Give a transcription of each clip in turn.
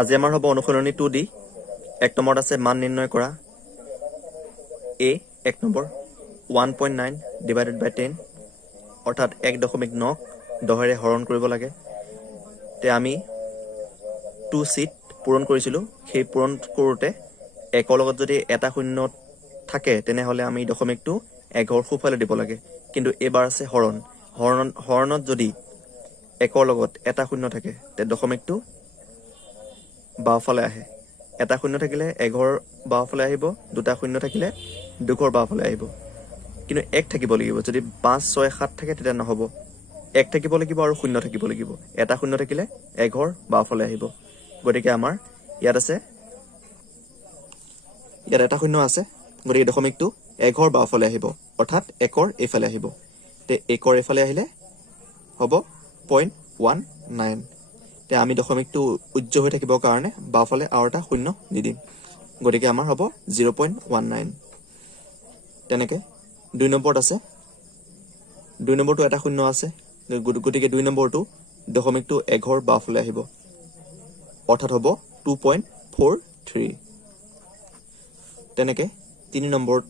আজি আমাৰ হ'ব অনুশীলনী 2D এক নম্বৰত আছে মান নিৰ্ণয় কৰা a এক নম্বৰ 1.9 ডিভাইডেড বাই 10 অৰ্থাৎ 1.9 10ৰে হৰণ কৰিব লাগে তে আমি 2 চিট পূৰণ কৰিছিলোঁ সেই পূৰণ কৰোঁতে একৰ লগত যদি এটা শূন্য থাকে তেনেহ'লে আমি দশমিকটো এঘৰ সোঁফালে দিব লাগে কিন্তু এবাৰ আছে হৰণত যদি একৰ লগত এটা শূন্য থাকে তে দশমিকটো বাওঁফালে আহে এটা শূন্য থাকিলে এঘৰ বাওঁফালে আহিব দুটা শূন্য থাকিলে দুঘৰ বাওঁফালে আহিব কিন্তু এক থাকিব লাগিব যদি 5 6 7 থাকে তেতিয়া নহ'ব এক থাকিব লাগিব আৰু শূন্য থাকিব লাগিব এটা শূন্য থাকিলে এঘৰ বাওঁফালে আহিব গতিকে আমাৰ ইয়াত আছে ইয়াত এটা শূন্য আছে গতিকে দশমিকটো এঘৰ বাওঁফালে আহিব অৰ্থাৎ একৰ এইফালে আহিব তে একৰ এইফালে আহিলে হ'ব 0.19 তে আমি দশমিকটো উজ্জ্বল হৈ থাকিবৰ কাৰণে বাওঁফালে আৰু এটা শূন্য দি দিম গতিকে আমাৰ হ'ব 0.19 তেনেকে 2 নম্বৰত আছে 2 নম্বৰটো এটা শূন্য আছে গতিকে 2 নম্বৰটো দশমিকটো এঘৰ বাওঁফালে আহিব অৰ্থাৎ হ'ব 2.43 তেনেকে 3 নম্বৰত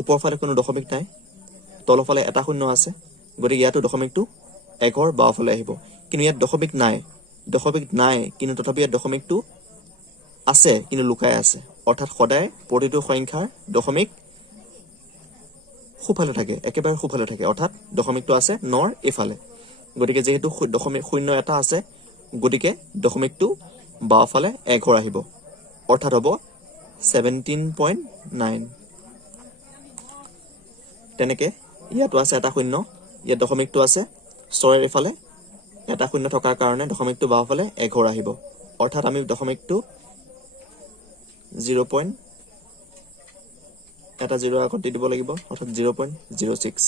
ওপৰফালে কোনো দশমিক নাই তলফালে এটা শূন্য আছে গতিকে ইয়াতো দশমিকটো এঘৰ বাওঁফালে আহিব কিন্তু ইয়াত দশমিক নাই কিন্তু তথাপি ইয়াত দশমিকটো আছে কিন্তু লুকাই আছে অৰ্থাৎ সদায় প্ৰতিটো সংখ্যাৰ দশমিক সোঁফালে থাকে একেবাৰে সোঁফালে থাকে অৰ্থাৎ দশমিকটো আছে নৰ এফালে গতিকে যেহেতু দশমিক শূন্য এটা আছে গতিকে দশমিকটো বাওঁফালে এঘৰ আহিব অৰ্থাৎ হ'ব 17.9 তেনেকে ইয়াতো আছে এটা শূন্য ইয়াত দশমিকটো আছে 6 এফালে এটা শূন্য থকাৰ কাৰণে দশমিকটো বাওঁফালে এঘৰ আহিব অৰ্থাৎ আমি দশমিকটো 0. এটা 0 আগত দি দিব লাগিব অৰ্থাৎ 0.06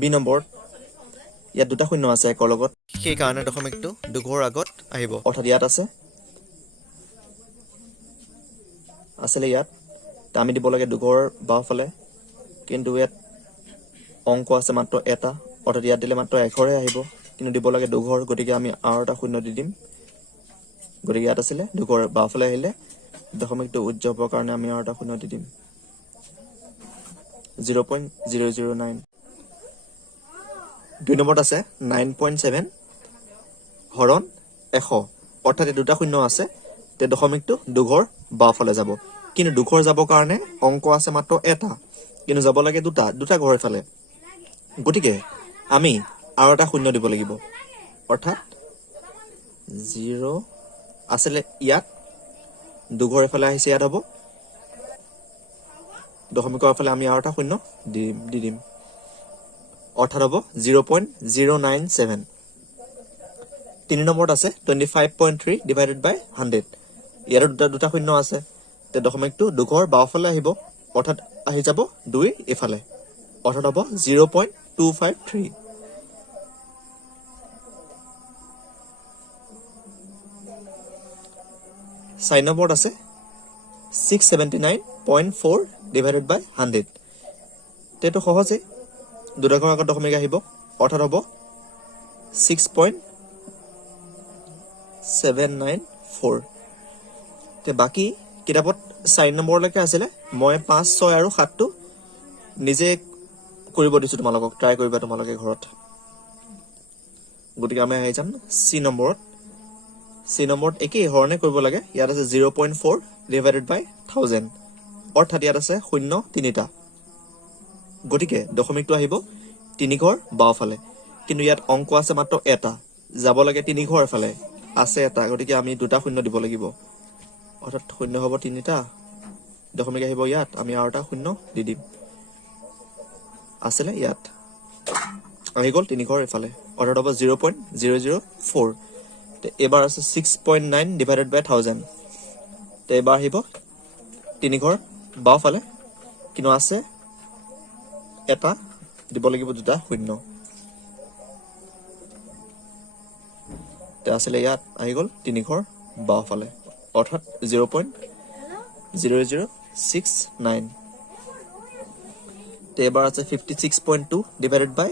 বি নম্বৰত ইয়াত দুটা শূন্য আছে একৰ লগত সেই কাৰণে দশমিকটো দুঘৰ আগত আহিব অৰ্থাৎ ইয়াত আছিলে ইয়াত আমি দিব লাগে দুঘৰ বাওঁফালে কিন্তু ইয়াত অংক আছে মাত্ৰ এটা অৰ্থাৎ ইয়াত দিলে মাত্ৰ এঘৰে আহিব কিন্তু দিব লাগে দুঘৰ গতিকে আমি আৰু এটা শূন্য দি দিম গতিকে ইয়াত আছিলে দুঘৰ বাওঁফালে আহিলে দশমিকটো উজ্জ্বল হ'বৰ কাৰণে আমি আৰু এটা শূন্য দি দিম 0.009 2 নম্বৰত আছে 9.7 হৰণ 100 অৰ্থাৎ এই দুটা শূন্য আছে তে দশমিকটো দুঘৰ বাওঁফালে যাব কিন্তু দুঘৰ যাবৰ কাৰণে অংক আছে মাত্ৰ এটা কিন্তু যাব লাগে দুটা ঘৰৰ ফালে গতিকে আমি আৰু এটা শূন্য দিব লাগিব অৰ্থাৎ 0 আছিলে ইয়াত দুঘৰ এফালে আহিছে ইয়াত হ'ব দশমিকৰ ফালে আমি আৰু এটা শূন্য দি দিম অৰ্থাৎ হ'ব 0.097 3 নম্বৰত আছে 25.3 ডিভাইডেড বাই 100 ইয়াত দুটা শূন্য আছে তে দশমিকটো দুঘৰ বাওঁফালে আহিব অৰ্থাৎ আহি যাব 2 এফালে অৰ্থাৎ হ'ব 0.253 4 নম্বৰত আছে 679.4 ডিভাইডেড বাই 100 তেটো সহজে দুটা ঘৰৰ আগত দশমিক আহিব অৰ্থাৎ হ'ব 6.794 তে বাকি কিতাপত 4 নম্বৰলৈকে আছিলে মই 5 6 আৰু 7 টো নিজে কৰিব দিছো তোমালোকক ট্ৰাই কৰিবা তোমালোকে ঘৰত গতিকে আমি আহি যাম সি নম্বৰত একেই হৰণে কৰিব লাগে ইয়াত আছে 0.4 ডিভাইডেড বাই 1000 অৰ্থাৎ ইয়াত আছে শূন্য তিনিটা গতিকে দশমিকটো আহিব তিনি ঘৰ বাওঁফালে কিন্তু ইয়াত অংক আছে মাত্ৰ এটা যাব লাগে তিনি ঘৰ ফালে আছে এটা গতিকে আমি দুটা শূন্য দিব লাগিব অৰ্থাৎ শূন্য হ'ব তিনিটা দশমিক আহিব ইয়াত আমি আৰু এটা শূন্য দি দিম আছিলে ইয়াত আহি গ'ল তিনি ঘৰ এফালে অৰ্থাৎ হ'ব 0.004 তে এবাৰ আছে 6.9 ডিভাইডেড বাই 1000 তে এবাৰ আহিব তিনি ঘৰ বাওঁফালে কিন্তু আছে এটা দিব লাগিব দুটা শূন্য তে আছিলে ইয়াত আহি গ'ল তিনি ঘৰ বাওঁফালে অৰ্থাৎ 0.0069 তে এবাৰ আছে 56.2 ডিভাইডেড বাই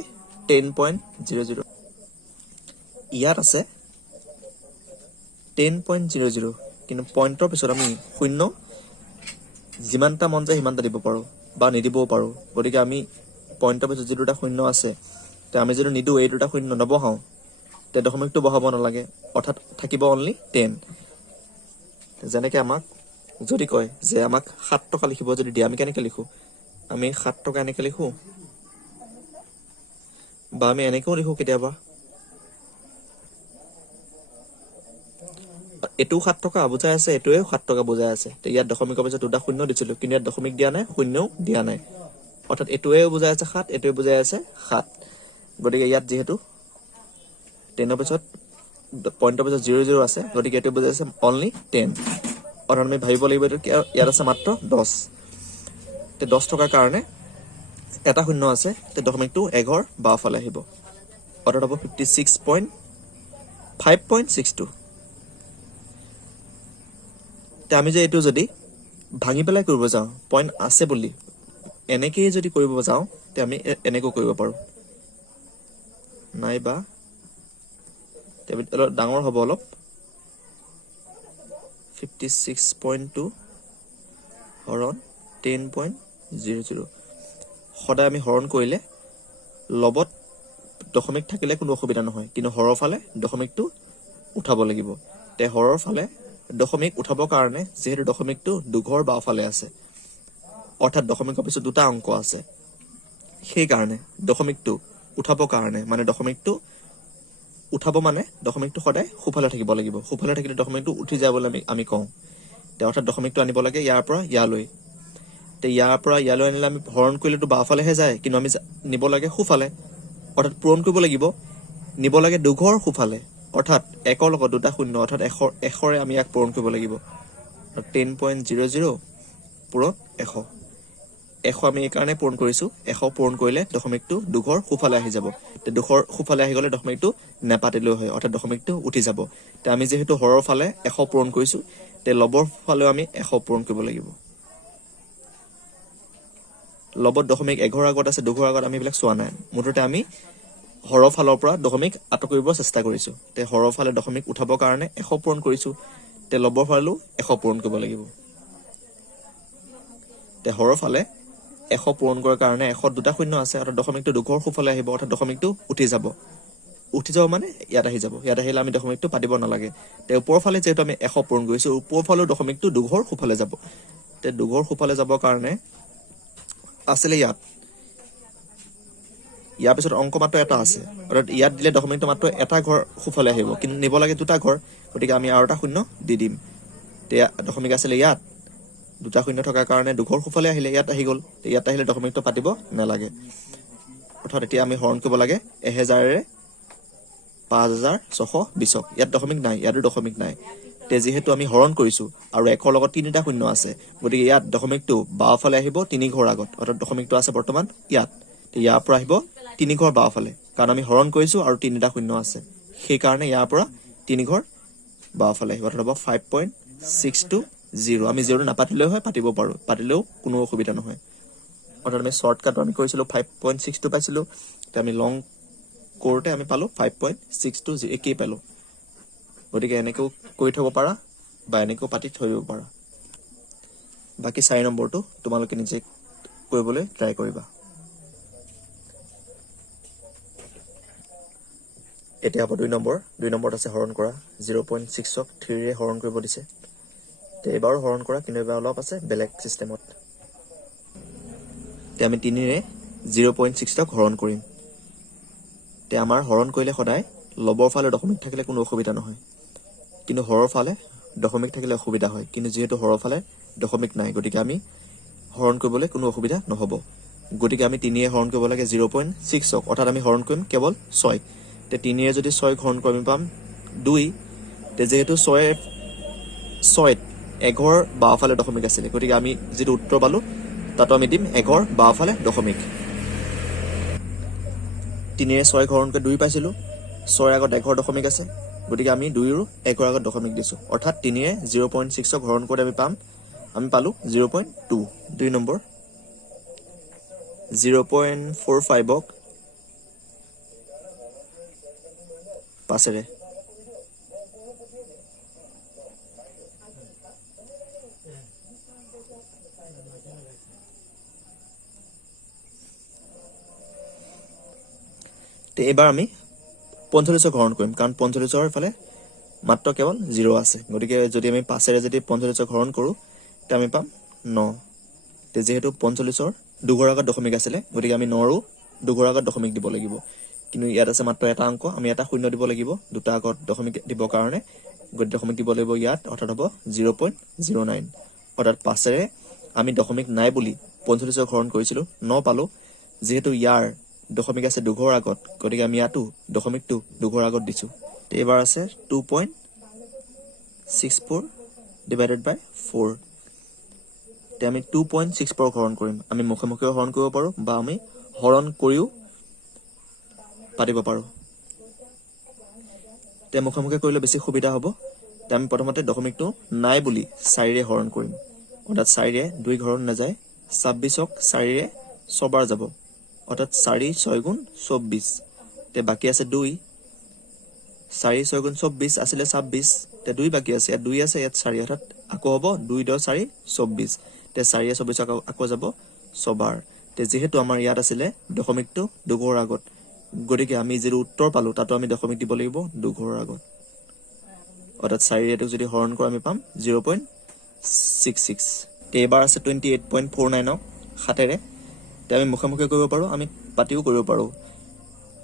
10.00 ইয়াত আছে 10.00 কিন্তু পইণ্টৰ পিছত আমি শূন্য যিমানটা মন যায় সিমানটা দিব পাৰোঁ বা নিদিবও পাৰোঁ গতিকে আমি পইণ্টৰ পিছত যি দুটা শূন্য আছে তে আমি যদি নিদিওঁ এই দুটা শূন্য নবহাওঁ তে দশমিকটো বহাব নালাগে অৰ্থাৎ থাকিব অনলি 10 যেনেকৈ আমাক যদি কয় যে আমাক 7 টকা লিখিব যদি দিয়ে আমি কেনেকৈ লিখোঁ আমি 7 টকা এনেকৈ লিখোঁ বা আমি এনেকৈও লিখোঁ কেতিয়াবা এইটো 7 টকা বুজাই আছে এইটোৱেও 7 টকা বুজাই আছে তো ইয়াত দশমিকৰ পিছত দুটা শূন্য দিছিলোঁ কিন্তু ইয়াত দশমিক দিয়া নাই শূন্যও দিয়া নাই অৰ্থাৎ এইটোৱেও বুজাই আছে 7 এইটোৱে বুজাই আছে 7 গতিকে ইয়াত যিহেতু 10ৰ পিছত পইণ্টৰ পিছত 00 আছে গতিকে এইটো বুজাই আছে অনলি 10 অৰ্থাৎ আমি ভাবিব লাগিব এইটো ইয়াত আছে মাত্ৰ 10 তে 10 টকাৰ কাৰণে এটা শূন্য আছে তে দশমিকটো এঘৰ বাওঁফালে আহিব অৰ্থাৎ হ'ব 56.5.62 তে আমি যে এইটো যদি ভাঙি পেলাই কৰিব যাওঁ পইণ্ট আছে বুলি এনেকেই যদি কৰিব যাওঁ তে আমি এনেকৈ কৰিব পাৰোঁ নাইবা অলপ ডাঙৰ হ'ব অলপ 56.2 হৰণ 10.00 সদায় আমি হৰণ কৰিলে লবত দশমিক থাকিলে কোনো অসুবিধা নহয় কিন্তু হৰৰ ফালে দশমিকটো উঠাব লাগিব তে হৰৰ ফালে দশমিক উঠাবৰ কাৰণে যিহেতু দশমিকটো দুঘৰ বাওঁফালে আছে অৰ্থাৎ দশমিকৰ পিছত দুটা অংক আছে সেইকাৰণে দশমিকটো উঠাবৰ কাৰণে মানে দশমিকটো উঠাব মানে দশমিকটো সদায় সোঁফালে থাকিব লাগিব সোঁফালে থাকিলে দশমিকটো উঠি যায় বুলি আমি কওঁ তে অৰ্থাৎ দশমিকটো আনিব লাগে ইয়াৰ পৰা ইয়ালৈ তে ইয়াৰ পৰা ইয়ালৈ আনিলে আমি হৰণ কৰিলেতো বাওঁফালেহে যায় কিন্তু আমি নিব লাগে সোঁফালে অৰ্থাৎ পূৰণ কৰিব লাগিব নিব লাগে দুঘৰ সোঁফালে অৰ্থাৎ একৰ লগত দুটা শূন্য অৰ্থাৎ এশৰে আমি ইয়াক পূৰণ কৰিব লাগিব 10.00 পূৰণ 100 আমি এইকাৰণে পূৰণ কৰিছোঁ 100 পূৰণ কৰিলে দশমিকটো দুঘৰ সোঁফালে আহি যাব তে দুঘৰ সোঁফালে আহি গ'লে দশমিকটো নেপাতিলেও হয় অৰ্থাৎ দশমিকটো উঠি যাব তে আমি যিহেতু হৰৰ ফালে 100 পূৰণ কৰিছোঁ তে লবৰ ফালেও আমি 100 পূৰণ কৰিব লাগিব লবত দশমিক এঘৰ আগত আছে দুঘৰ আগত আমি এইবিলাক চোৱা নাই মুঠতে আমি হৰৰ ফালৰ পৰা দশমিক আঁতৰ কৰিব চেষ্টা কৰিছোঁ তে হৰৰ ফালে দশমিক উঠাবৰ কাৰণে 100 পূৰণ কৰিছোঁ তে লবৰ ফালেও 100 পূৰণ কৰিব লাগিব তে হৰৰ ফালে 100 পূৰণ কৰাৰ কাৰণে 100 দুটা শূন্য আছে অৰ্থাৎ দশমিকটো দুঘৰ সোঁফালে আহিব অৰ্থাৎ দশমিকটো উঠি যাব মানে ইয়াত আহি যাব ইয়াত আহিলে আমি দশমিকটো পাতিব নালাগে তে ওপৰৰ ফালে যেহেতু আমি 100 পূৰণ কৰিছোঁ ওপৰৰ ফালেও দশমিকটো দুঘৰ সোঁফালে যাব তে দুঘৰ সোঁফালে যাবৰ কাৰণে আছিলে ইয়াৰ পিছত অংক মাত্ৰ এটা আছে অৰ্থাৎ ইয়াত দিলে দশমিকটো মাত্ৰ এটা ঘৰ সোঁফালে আহিব কিন্তু নিব লাগে দুটা ঘৰ গতিকে আমি আৰু এটা শূন্য দি দিম তে দশমিক আছিলে ইয়াত দুটা শূন্য থকাৰ কাৰণে দুঘৰ সোঁফালে আহিলে ইয়াত আহি গ'ল ইয়াত আহিলে দশমিকটো পাতিব নালাগে অৰ্থাৎ এতিয়া আমি হৰণ কৰিব লাগে 1000ৰে 5620 ইয়াত দশমিক নাই ইয়াতো দশমিক নাই তে যিহেতু আমি হৰণ কৰিছোঁ আৰু একৰ লগত তিনিটা শূন্য আছে গতিকে ইয়াত দশমিকটো বাওঁফালে আহিব তিনি ঘৰ আগত অৰ্থাৎ দশমিকটো আছে বৰ্তমান ইয়াত তে ইয়াৰ পৰা আহিব তিনি ঘৰ বাওঁফালে কাৰণ আমি হৰণ কৰিছোঁ আৰু তিনিটা শূন্য আছে সেইকাৰণে ইয়াৰ পৰা তিনি ঘৰ বাওঁফালে আহিব অৰ্থাৎ হ'ব 5.620 আমি 0 নাপাতিলেও হয় পাতিব পাৰোঁ পাতিলেও কোনো অসুবিধা নহয় অৰ্থাৎ আমি শ্বৰ্টকাট আমি কৰিছিলোঁ 5.62 পাইছিলোঁ তে আমি লং কৰোঁতে আমি পালোঁ 5.620 একেই পালোঁ গতিকে এনেকৈও কৰি থ'ব পাৰা বা এনেকৈও পাতি থৈ দিব পাৰা বাকী 4 নম্বৰটো তোমালোকে নিজে কৰিবলৈ ট্ৰাই কৰিবা এতিয়া হ'ব 2 নম্বৰত আছে হৰণ কৰা 0.6ক 3ৰে হৰণ কৰিব দিছে তে এবাৰো হৰণ কৰা কিন্তু এবাৰ অলপ আছে বেলেগ চিষ্টেমত তে আমি 3ৰে 0.6ক হৰণ কৰিম তে আমাৰ হৰণ কৰিলে সদায় লবৰ ফালে দশমিক থাকিলে কোনো অসুবিধা নহয় কিন্তু হৰৰ ফালে দশমিক থাকিলে অসুবিধা হয় কিন্তু যিহেতু হৰৰ ফালে দশমিক নাই গতিকে আমি হৰণ কৰিবলৈ কোনো অসুবিধা নহ'ব গতিকে আমি 3ৰে হৰণ কৰিব লাগে 0.6ক অৰ্থাৎ আমি হৰণ কৰিম কেৱল 6 তে 3ৰে যদি 6 হৰণ কৰি আমি পাম 2 তে যেহেতু 6 এঘৰ বাওঁফালে দশমিক আছিলে গতিকে আমি যিটো উত্তৰ পালোঁ তাতো আমি দিম এঘৰ বাওঁফালে দশমিক 3ৰে 6 হৰণ কৰি 2 পাইছিলোঁ 6 আগত এঘৰ দশমিক আছে গতিকে আমি 2ৰো এঘৰ আগত দশমিক দিছোঁ অৰ্থাৎ 3ৰে 0.6ক হৰণ কৰি আমি পালোঁ 0.2 2 নম্বৰ 0.45ক 5ৰে এবাৰ আমি 45 হৰণ কৰিম কাৰণ 45 ফালে মাত্ৰ কেৱল 0 আছে গতিকে যদি আমি 5 যদি 45 হৰণ কৰো তে আমি পাম 9 তে যেহেতু 45 দুঘৰ আগত দশমিক আছিলে গতিকে আমি 9 ৰো দুঘৰ আগত দশমিক দিব লাগিব কিন্তু ইয়াত আছে মাত্ৰ এটা অংক আমি এটা শূন্য দিব লাগিব দুটা আগত দশমিক দিব কাৰণে গতিকে দশমিক দিব লাগিব ইয়াত অৰ্থাৎ হ'ব 0.09 অৰ্থাৎ 5 আমি দশমিক নাই বুলি 45 হৰণ কৰিছিলো 9 পালো যেহেতু ইয়াৰ দশমিক আছে দুঘৰ আগত গতিকে আমি ইয়াতো দশমিকটো দুঘৰ আগত দিছো তে এবাৰ আছে 2.64 divided by 4 তে আমি 2.64 হৰণ কৰিম আমি মুখে মুখে হৰণ কৰিব পাৰো বা আমি হৰণ কৰিও পাতিব পাৰো তে মুখে মুখে কৰিলে বেছি সুবিধা হ'ব তে আমি প্ৰথমতে দশমিকটো নাই বুলি 4 ৰে হৰণ কৰিম অৰ্থাৎ 4 ৰে 2 ঘৰত নাযায় 26ক 4 ৰে 6 বাৰ যাব অৰ্থাৎ 4 6 গুণ 24 তে বাকি আছে 2 4 6 গুণ 24 আছিলে 26 তে 2 বাকি আছে ইয়াত 2 আছে ইয়াত 4 অৰ্থাৎ আকৌ হ'ব 2 10 4 24 তে 4 24 আকৌ যাব 6 বাৰ তে যেহেতু আমাৰ ইয়াত আছিলে দশমিকটো দুঘৰ আগত গতিকে আমি যে উত্তৰ পালো তাতো আমি দশমিক দিব লাগিব দুঘৰ আগত অৰ্থাৎ 4 ৰে যদি হৰণ কৰা আমি পাম 0.66 তে এবাৰ আছে 28.49 7 ৰে তে আমি মুখে মুখে কৰিব পাৰো আমি পাতিও কৰিব পাৰো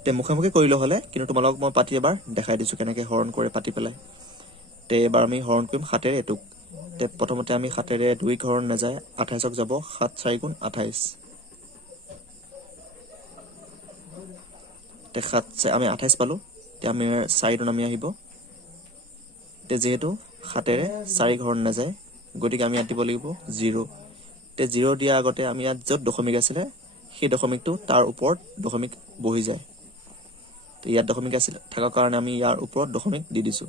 তে মুখে মুখে কৰিলে হলে কিন্তু তোমালোক মই পাতি এবাৰ দেখাই দিছো কেনেকৈ হৰণ কৰে পাতি পেলাই তে এবাৰ আমি হৰণ কৰিম 7 ৰে এটুক তে প্ৰথমতে আমি 7 ৰে 2 ঘৰ নাযায় 28ক যাব 7 4 গুণ 28 তে 7 আমি 28 পালো তে আমি 4 নামি আহিব তে যেহেতু 7 ৰে 4 ঘৰ নাযায় গতিকে আমি ইয়াত দিব লাগিব 0 তে 0 দিয়া আগতে আমি ইয়াত যত দশমিক আছিল সেই দশমিকটো তাৰ ওপৰত দশমিক বহি যায় তে ইয়াত দশমিক আছিল থাকাৰ কাৰণে আমি ইয়াৰ ওপৰত দশমিক দি দিছো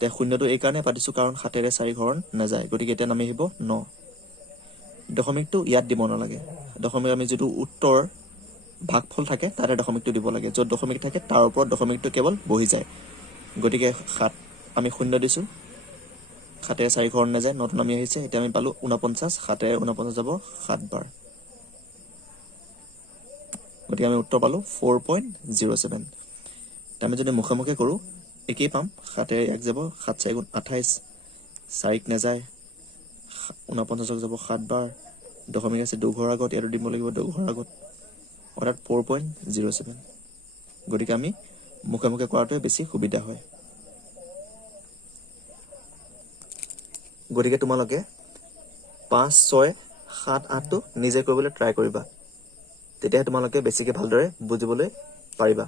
তে শূন্যটো এই কাৰণে পাতিছো কাৰণ 7 ৰে 4 ঘৰ নাযায় গতিকে এটা নামি আহিব 9 দশমিকটো ইয়াত দিব নালাগে দশমিক আমি যেটো উত্তৰ ভাগফল থাকে তাৰে দশমিকটো দিব লাগে যত দশমিক থাকে তাৰ ওপৰত দশমিকটো কেৱল বহি যায় গতিকে 7 আমি শূন্য দিছো 7 ৰে 4 ঘৰ নাযায় নতুন নামি আহিছে এতিয়া আমি পালো 49 7 ৰে 49 যাব 7 বাৰ গতিকে আমি উত্তৰ পালো 4.07 তে আমি যদি মুখে মুখে কৰো একেই পাম 7 ৰে 1 যাব 7 4 গুণ 28 4ক নাযায় 49ক যাব 7 বাৰ দশমিক আছে দুঘৰ আগত ইয়াত দিব লাগিব দুঘৰ আগত অৰ্থাৎ 4.07 গতিকে আমি মুখে মুখে কৰাটোৱে বেছি সুবিধা হয় গতিকে তোমালোকে 5 6 7 8 টো নিজে কৰিবলৈ ট্ৰাই কৰিবা তেতিয়া তোমালোকে বেছিকৈ ভালদৰে বুজিবলৈ পাৰিবা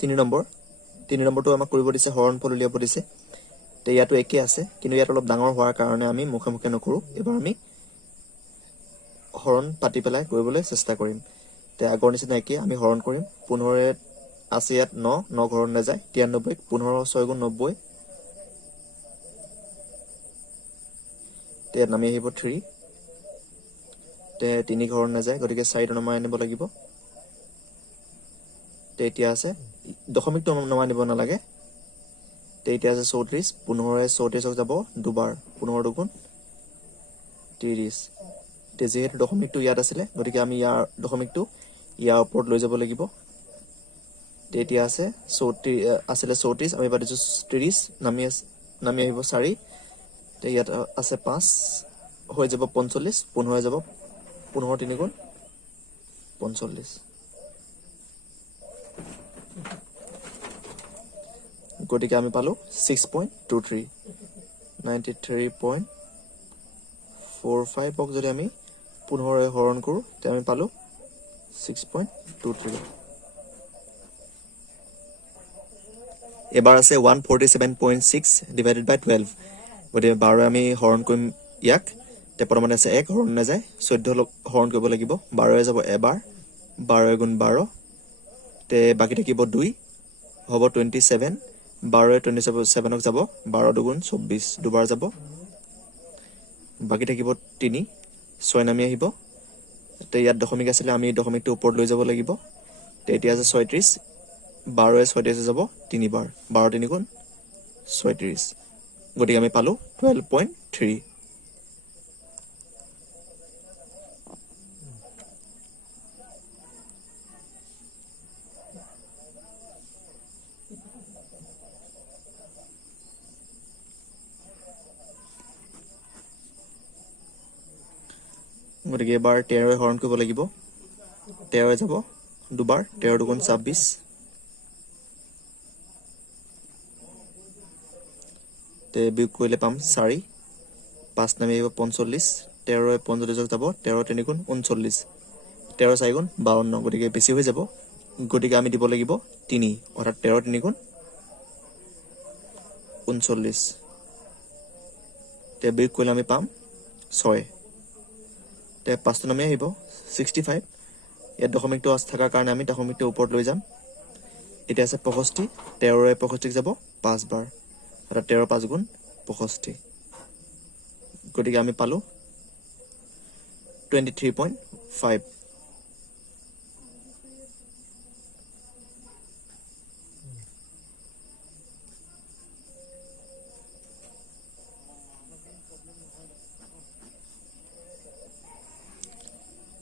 3 নম্বৰটো আমাক কৰিব দিছে হৰণফল উলিয়াব দিছে তে ইয়াতো একে আছে কিন্তু ইয়াত অলপ ডাঙৰ হোৱাৰ কাৰণে আমি মুখে মুখে নকৰো এবাৰ আমি হৰণ পাতি পেলাই কৰিবলৈ চেষ্টা কৰিম তে আগৰ নিচিনা একে আমি হৰণ কৰিম 15 ৰে আছে ইয়াত 9 ঘৰত নাযায় 93 15 6 গুণ 90 তে নামি আহিব 3 তে 3 ঘৰত নাযায় গতিকে 4 নমাই আনিব লাগিব তে এতিয়া আছে দশমিকটো নমাই আনিব নালাগে তে এতিয়া আছে 34 15 ৰে 34ক যাব দুবাৰ 15 দুগুণ 30 তে যেহেতু দশমিকটো ইয়াত আছিলে গতিকে আমি ইয়াৰ দশমিকটো ইয়াৰ ওপৰত লৈ যাব লাগিব তে এতিয়া আছে 34 আছিলে 34 আমি পাতিছো 30 নামি আহিব 4 তে ইয়াত আছে 5 হৈ যাব 45 15 যাব 15 3 গুণ 45 গতিকে আমি পালো 6.23 93.45ক যদি আমি 15 ৰে হৰণ কৰো তে আমি পালো 6.23 এবাৰ আছে 147.6 divided by 12 গতিকে 12 আমি হৰণ কৰিম ইয়াক তে প্ৰথমতে আছে 1 হৰণ নাযায় 14 হৰণ কৰিব লাগিব 12 যাব এবাৰ 12 গুণ 12 তে বাকি থাকিব 2 হ'ব 27 12 27ক যাব 12 দুগুণ 24 দুবাৰ যাব বাকি থাকিব 3 6 নামি আহিব তে ইয়াত দশমিক আছিলে আমি দশমিকটো ওপৰত লৈ যাব লাগিব তে এতিয়া আছে 36 12 ৰে 36 যাব 3 বাৰ 12 3 গুণ 36 গতিকে আমি পালো 12.3 তে গতিকে এবাৰ 13 হৰণ কৰিব লাগিব 13 যাব দুবাৰ 13 দুগুণ 26 তে বিয়োগ কৰিলে পাম 4 5 নামি আহিব 45 13 45 যাব 13 3 গুণ 39 13 4 গুণ 52 গতিকে বেছি হৈ যাব গতিকে আমি দিব লাগিব 3 অৰ্থাৎ 13 3 গুণ 39 তে বিয়োগ কৰিলে আমি পাম 6 তে 5 নামি আহিব 65 ইয়াত দশমিকটো আছে থকাৰ কাৰণে আমি দশমিকটো ওপৰত লৈ যাম এটা আছে 65 13 65 যাব 5 বাৰ অৰ্থাৎ 13 5 গুণ 65 গতিকে আমি পালো 23.5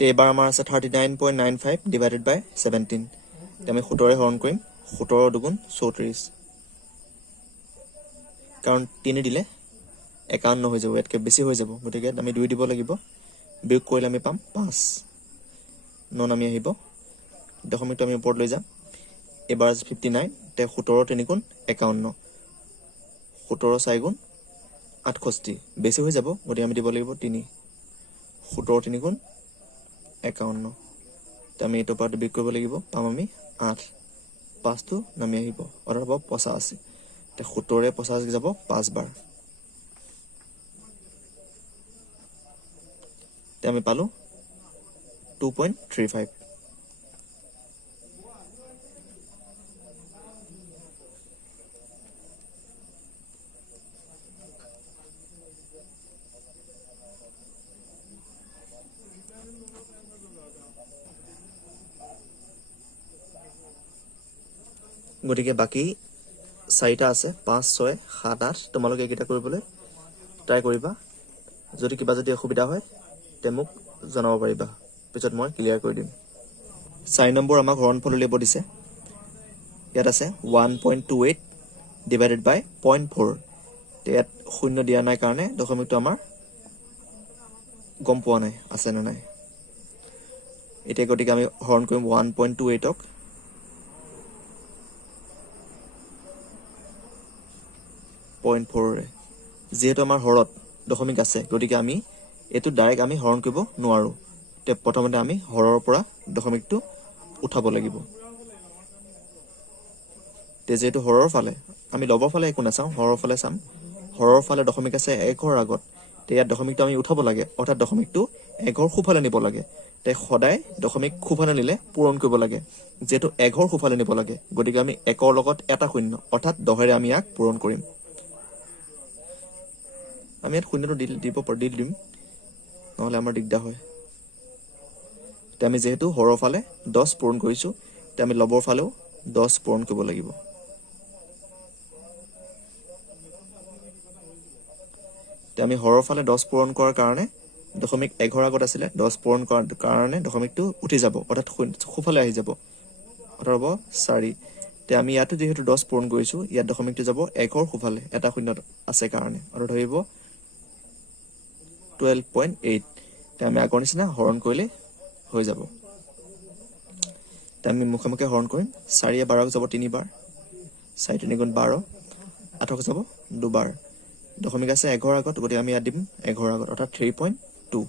তে এবাৰ আমাৰ আছে 39.95 ডিভাইডেড বাই 17 তে আমি 17 হৰণ কৰিম 17 দুগুণ 34 কাৰণ 3 দিলে 51 হৈ যাব ইয়াতকে বেছি হৈ যাব গতিকে আমি 2 দিব লাগিব বিয়োগ কৰিলে আমি পাম 5 9 নামি আহিব দশমিকটো আমি ওপৰত লৈ যাম এবাৰ 59 তে 17 3 গুণ 51 17 4 গুণ 68 বেছি হৈ যাব গতিকে আমি দিব লাগিব 3 17 3 গুণ 51 তে আমি এইটো পাৰ্ট বিয়োগ কৰিব লাগিব পাম আমি 8 5টো নামি আহিব অৰ্থাৎ হ'ব 85 তে 17 85 যাব 5 বাৰ তে আমি পালো 2.35 গতিকে বাকি 4টা আছে 5 6 7 8 তোমালোকে এইকেইটা কৰিবলৈ ট্ৰাই কৰিবা যদি কিবা যদি অসুবিধা হয় তে মোক জনাব পাৰিবা পিছত মই ক্লিয়াৰ কৰি দিম 4 নম্বৰ আমাক হৰণফল উলিয়াব দিছে ইয়াত আছে 1.28 ডিভাইডেড বাই 0.4 তে ইয়াত শূন্য দিয়া নাই কাৰণে দশমিকটো আমাৰ গম পোৱা নাই আছে নে নাই এতিয়া গতিকে আমি হৰণ কৰিম 1.28 ক 0.4 যেহেতু আমাৰ হৰত দশমিক আছে গতিকে আমি এটো ডাইৰেক্ট আমি হৰণ কৰিব নোৱাৰো তে প্ৰথমতে আমি হৰৰ পৰা দশমিকটো উঠাব লাগিব তে যেহেতু হৰৰ ফালে আমি লবৰ ফালে একো নাচাওঁ হৰৰ ফালে চাম হৰৰ ফালে দশমিক আছে 1 ৰ আগত তে ইয়াত দশমিকটো আমি উঠাব লাগে অৰ্থাৎ দশমিকটো 1 ৰ খুফালে নিব লাগে তে সদায় দশমিক খুফালে নিলে পূৰণ কৰিব লাগে যেহেতু 1 ৰ খুফালে নিব লাগে গতিকে আমি 1 ৰ লগত এটা শূন্য অৰ্থাৎ 10 ৰে আমি ইয়াক পূৰণ কৰিম আমি ইয়াত শূন্যটো দিম নহলে আমাৰ দিগদাৰ হয় তে আমি যেহেতু হৰৰ ফালে 10 পূৰণ কৰিছো তে আমি লবৰ ফালেও 10 পূৰণ কৰিব লাগিব তে আমি হৰৰ ফালে 10 পূৰণ কৰাৰ কাৰণে দশমিক 1 ৰ আগত আছিল 10 পূৰণ কৰাৰ কাৰণে দশমিকটো উঠি যাব অৰ্থাৎ খুফালে আহি যাব অৰ্থাৎ হ'ব 4 তে আমি ইয়াতে যেহেতু 10 পূৰণ কৰিছো ইয়াত দশমিকটো যাব 1 ৰ খুফালে এটা শূন্য আছে কাৰণে আৰু ধৰিব 12.8 তে আমি আগৰ নিচিনা হৰণ কৰিলে হৈ যাব তে আমি মুখে হৰণ কৰিম 4 12 যাব 3 বাৰ 4 3 গুণ 12 8 যাব 2 বাৰ দশমিক আছে 1 ৰ আগত গতিকে আমি ইয়াত দিম 1 ৰ আগত অৰ্থাৎ 3.2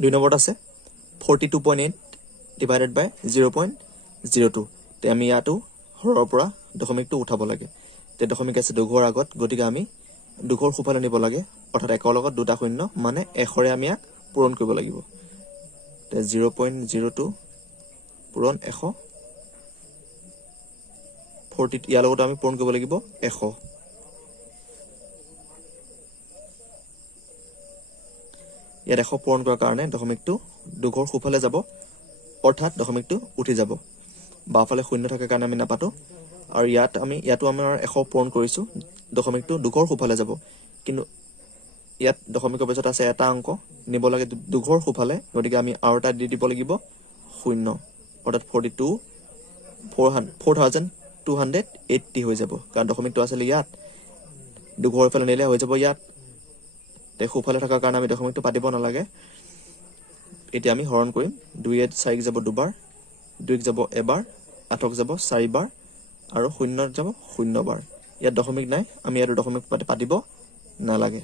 2 নম্বৰত আছে 42.8 ডিভাইডেড বাই 0.02 তে আমি ইয়াতো হৰৰ পৰা দশমিকটো উঠাব লাগে তে দশমিক আছে 2 ৰ আগত গতিকে আমি 2 ৰ খুফালে নিব লাগে অৰ্থাৎ 1 ৰ লগত দুটা শূন্য মানে 1 ৰে আমি ইয়াক পূৰণ কৰিব লাগিব তে 0.02 পূৰণ 100 40 ইয়াৰ লগত আমি পূৰণ কৰিব লাগিব 100 ইয়াত 100 পূৰণ কৰাৰ কাৰণে দশমিকটো 2 ৰ খুফালে যাব অৰ্থাৎ দশমিকটো উঠি যাব বাওফালে শূন্য থাকে কাৰণে আমি নাপাতো আৰু ইয়াতো আমাৰ 100 পূৰণ কৰিছো দশমিকটো 2 ৰ খুফালে যাব কিন্তু ইয়াত দশমিকৰ পিছত আছে এটা অংক নিব লাগে 2 ৰ খুফালে গতিকে আমি আৰু এটা দি দিব লাগিব শূন্য অৰ্থাৎ 4280 হৈ যাব কাৰণ দশমিকটো আছিল ইয়াত 2 ৰ ফালে নিলে হৈ যাব ইয়াত সোঁফালে থকাৰ কাৰণে আমি দশমিকটো পাতিব নালাগে। এতিয়া আমি হৰণ কৰিম। 2 4 যাব দুবাৰ, 2 যাব এবাৰ, 8 যাব 4 বাৰ আৰু 0 যাব 0 বাৰ। ইয়াত দশমিক নাই, আমি ইয়াত দশমিক পাতিব নালাগে।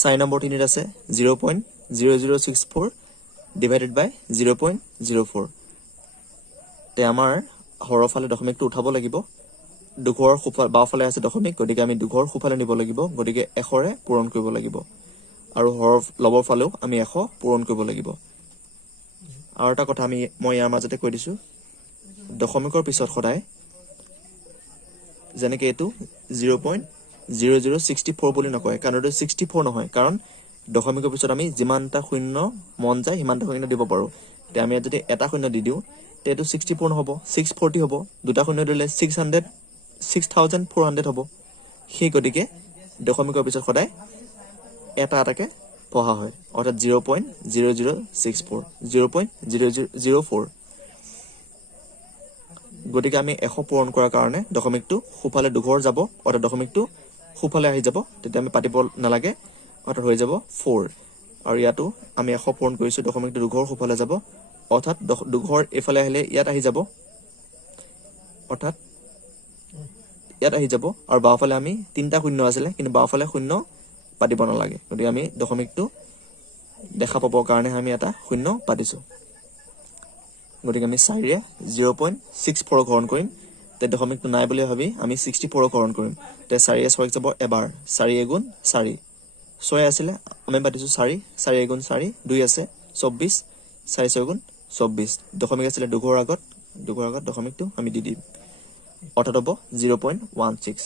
4 নম্বৰ তিনিত আছে 0.0064 ডিভাইডেড বাই 0.04। তে আমাৰ হৰৰ ফালে দশমিকটো উঠাব লাগিব। দুঘৰ বাওঁফালে আছে দশমিক, গতিকে আমি দুঘৰ সোঁফালে নিব লাগিব, গতিকে 100ৰে পূৰণ কৰিব লাগিব। আৰু হৰৰ লবৰ ফালেও আমি 100 পূৰণ কৰিব লাগিব। আৰু এটা কথা মই ইয়াৰ মাজতে কৈ দিছোঁ, দশমিকৰ পিছত সদায় যেনেকৈ এইটো 0.0064 বুলি নকয়, কাৰণ এইটো 64 নহয়, কাৰণ দশমিকৰ পিছত আমি যিমানটা শূন্য মন যায় সিমানটা শূন্য দিব পাৰোঁ। তে আমি ইয়াত যদি এটা শূন্য দি দিওঁ তে এইটো 64 নহ'ব, 640 হ'ব। দুটা শূন্য দিলে 6400 হ'ব। সেই গতিকে দশমিকৰ পিছত সদায় এটা এটাকৈ পঢ়া হয়, অৰ্থাৎ 0.0064, 0.0004। গতিকে আমি 100 পূৰণ কৰাৰ কাৰণে দশমিকটো সোঁফালে দুঘৰ যাব, অৰ্থাৎ দশমিকটো সোঁফালে আহি যাব, তেতিয়া আমি পাতিব নালাগে, অৰ্থাৎ হৈ যাব 4। আৰু ইয়াতো আমি 100 পূৰণ কৰিছোঁ, দশমিকটো দুঘৰ সোঁফালে যাব, অৰ্থাৎ দুঘৰ এইফালে আহিলে ইয়াত আহি যাব, অৰ্থাৎ ইয়াত আহি যাব। আৰু বাওঁফালে আমি 3টা শূন্য আছিলে, কিন্তু বাওঁফালে শূন্য পাতিব নালাগে, গতিকে আমি দশমিকটো দেখা পাবৰ কাৰণে আমি এটা শূন্য পাতিছোঁ। গতিকে আমি 4ৰে 0.64 হৰণ কৰিম। তে দশমিকটো নাই বুলি ভাবি আমি 64 হৰণ কৰিম। তে 4ৰে 6 যাব এবাৰ, 4 এগুণ 4, 6 আছিলে আমি পাতিছোঁ 4, 4 এগুণ 4, 2 আছে 24, 4 6 গুণ 24। দশমিক আছিলে দুঘৰ আগত দশমিকটো আমি দি দিম, অৰ্থাৎ হ'ব 0.16।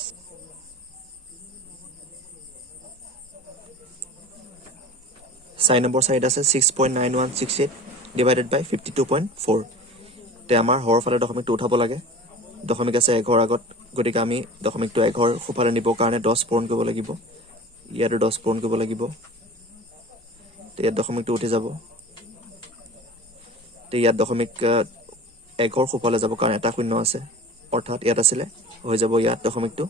4 নম্বৰ 4ত আছে 6.9168 ডিভাইডেড বাই 52.4। তে আমাৰ হৰৰ ফালে দশমিকটো উঠাব লাগে। দশমিক আছে এঘৰ আগত, গতিকে আমি দশমিকটো এঘৰ সোঁফালে নিবৰ কাৰণে 10 পূৰণ কৰিব লাগিব। ইয়াতো 10 পূৰণ কৰিব লাগিব। তে ইয়াত দশমিকটো উঠি যাব। তে ইয়াত দশমিক এঘৰ সোঁফালে যাব কাৰণ এটা শূন্য আছে, অৰ্থাৎ ইয়াত আছিলে হৈ যাব ইয়াত দশমিকটো